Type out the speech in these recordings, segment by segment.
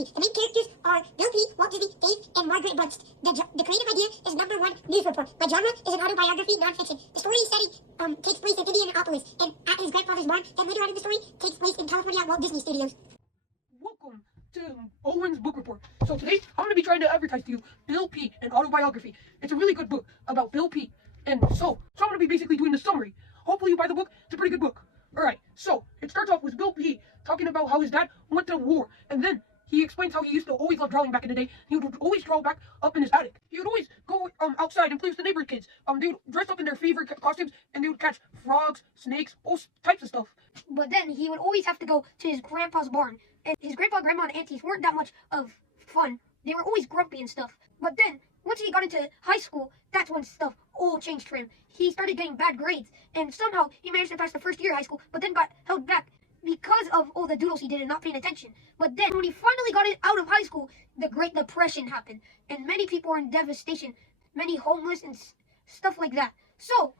Autobiography. The main characters are Bill Peet, Walt Disney, Dave, and Margaret Bunst. The creative idea is #1 news report. My genre is an autobiography, nonfiction. The story setting takes place in Indianapolis and at his grandfather's barn. Then later on in the story takes place in California at Walt Disney Studios. Welcome to Owen's book report. So today I'm going to be trying to advertise to you Bill Peet, an autobiography. It's a really good book about Bill Peet. And so I'm going to be basically doing the summary. Hopefully you buy the book. It's a pretty good book. Alright, so it starts off with Bill Peet talking about how his dad went to war. And then he explains how he used to always love drawing back in the day. He would always draw back up in his attic. He would always go outside and play with the neighborhood kids. They would dress up in their favorite costumes and they would catch frogs, snakes, all types of stuff. But then he would always have to go to his grandpa's barn. And his grandpa, grandma, and aunties weren't that much of fun. They were always grumpy and stuff. But then, once he got into high school, that's when stuff all changed for him. He started getting bad grades. And somehow, he managed to pass the first year of high school, but then got held back because of all the doodles he did and not paying attention. But then, when he finally got out of high school, the Great Depression happened. And many people were in devastation. Many homeless and stuff like that. So,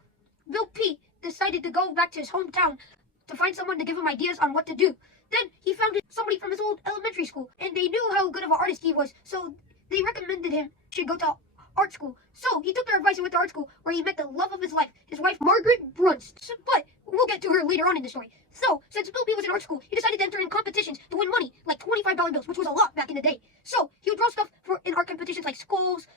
Bill Peet decided to go back to his hometown to find someone to give him ideas on what to do. Then he found somebody from his old elementary school, and they knew how good of an artist he was, so they recommended him to go to art school. So he took their advice and went to art school, where he met the love of his life, his wife Margaret Bunst. But we'll get to her later on in the story. So since Bill Peet was in art school, he decided to enter in competitions to win money, like $25 bills, which was a lot back in the day. So he would draw stuff in art competitions like skulls,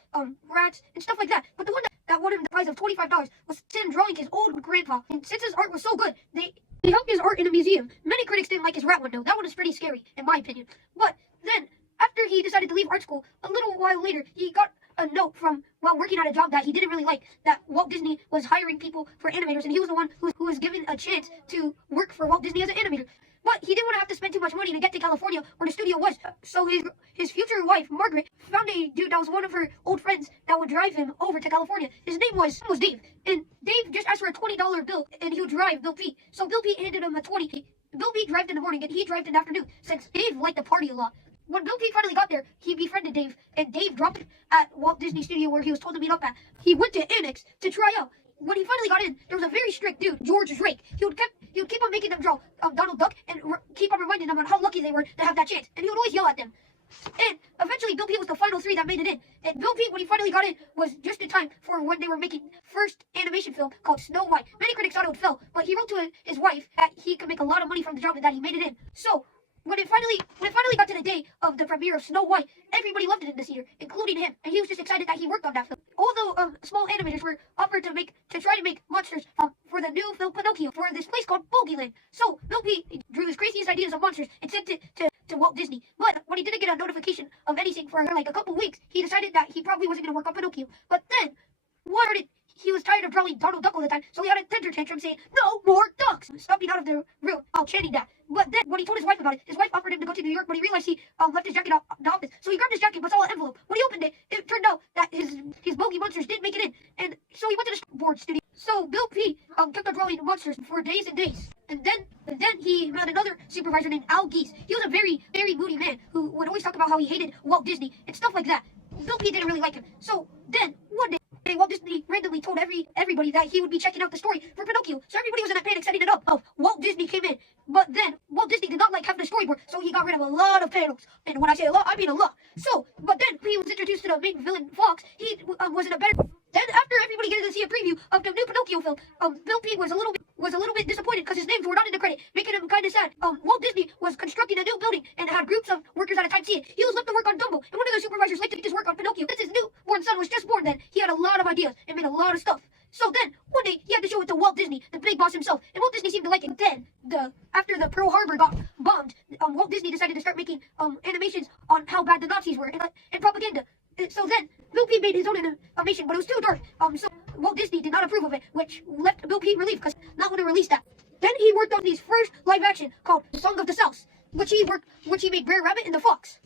rats, and stuff like that. But the one that won him the prize of $25 was him drawing his old grandpa. And since his art was so good, he hung his art in a museum. Many critics didn't like his rat window. That one was pretty scary, in my opinion. But then, after he decided to leave art school, a little while later, he got a note from, while working at a job that he didn't really like, that Walt Disney was hiring people for animators, and he was the one who was given a chance to work for Walt Disney as an animator. But he didn't want to have to spend too much money to get to California, where the studio was. So his future wife, Margaret, found a dude that was one of her old friends that would drive him over to California. His name was Dave. And Dave just asked for a $20 bill, and he would drive Bill Peet. So Bill Peet handed him a 20. Bill Peet drove in the morning, and he drove in the afternoon, since Dave liked to party a lot. When Bill Peet finally got there, he befriended Dave, and Dave dropped him at Walt Disney Studio, where he was told to meet up at. He went to Annex to try out. When he finally got in, there was a very strict dude, George Drake. He would keep on making them draw Donald Duck and keep on reminding them on how lucky they were to have that chance. And he would always yell at them. And eventually, Bill Peet was the final 3 that made it in. And Bill Peet, when he finally got in, was just in time for when they were making first animation film called Snow White. Many critics thought it would fail, but he wrote to his wife that he could make a lot of money from the job and that he made it in. So when it finally got to the day of the premiere of Snow White, everybody loved it in this year, including him, and he was just excited that he worked on that film. Although small animators were offered to try to make monsters for the new film Pinocchio for this place called Bogeyland. So Bill Peet drew his craziest ideas of monsters and sent it to Walt Disney. But when he didn't get a notification of anything for like a couple weeks, he decided that he probably wasn't going to work on Pinocchio. But then he was tired of drawing Donald Duck all the time, so he had a temper tantrum saying, "No more ducks!" Stomping out of the room while chanting that. But then, when he told his wife about it, his wife offered him to go to New York, but he realized he left his jacket out the office. So he grabbed his jacket, but saw an envelope. When he opened it, it turned out that his bogey monsters did make it in. And so he went to the board studio. So Bill Peet kept on drawing monsters for days and days. And then he met another supervisor named Al Geese. He was a very, very moody man who would always talk about how he hated Walt Disney and stuff like that. Bill Peet didn't really like him. So then, one day, Walt Disney randomly told everybody that he would be checking out the story for Pinocchio. So everybody was in a panic setting it up. Walt Disney came in. But then, Walt Disney did not like having a storyboard, so he got rid of a lot of panels. And when I say a lot, I mean a lot. So, but then he was introduced to the main villain, Fox. He was in a better... Then, after everybody getting to see a preview of the new Pinocchio film, Bill Peet was a little bit disappointed because his names were not in the credit, making him kind of sad. Walt Disney was constructing a new building and had groups of workers at a time see it. He was left to work on Dumbo, and one of the supervisors liked to get his work on Pinocchio. Since his newborn son was just born then, he had a lot of ideas and made a lot of stuff. So then, one day, he had to show it to Walt Disney, the big boss himself, and Walt Disney seemed to like it. Then, after the Pearl Harbor got bombed, Walt Disney decided to start making animations on how bad the Nazis were and propaganda. So then, Bill Peet made his own animation, but it was too dark. So Walt Disney did not approve of it, which left Bill Peet relieved because not want to release that. Then he worked on his first live action called Song of the South, which he made Brer Rabbit and the Fox.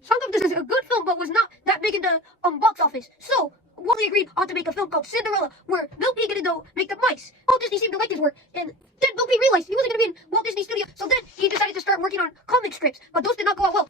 Song of the South is a good film, but was not that big in the box office. So Walt agreed on to make a film called Cinderella, where Bill Peet getting to make the mice. Walt Disney seemed to like his work, and then Bill Peet realized he wasn't going to be in Walt Disney Studio, so then he decided to start working on comic strips, but those did not go out well.